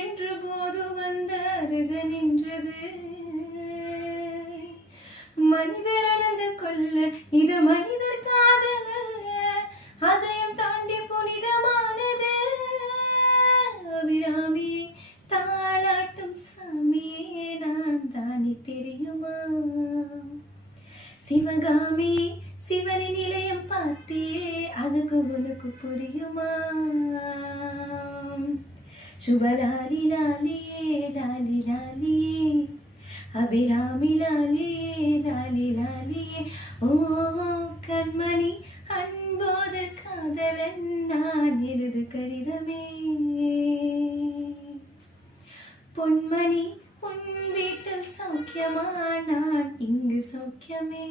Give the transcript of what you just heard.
என்று போது வந்த அருக நின்றது. மனிதர் அணந்து கொள்ள இது மனிதர் காதல் அல்ல, அதையும் தாண்டி புனிதமானது. அபிராமி தாலாட்டும் சாமியே நான் தானே தெரியுமா? சிவகாமி சிவனின் நிலையம் பார்த்தியே, அதுக்கு உனக்கு புரியுமா? சுபலாலி லாலியே லாலி லாலியே, அபிராமி லாலியே லாலி லாலியே. ஓ கண்மணி அன்போது காதலன் நான் எழுது கடிதமே. பொன்மணி உன் வீட்டில் சௌக்கியமா? நான் இங்கு சௌக்கியமே.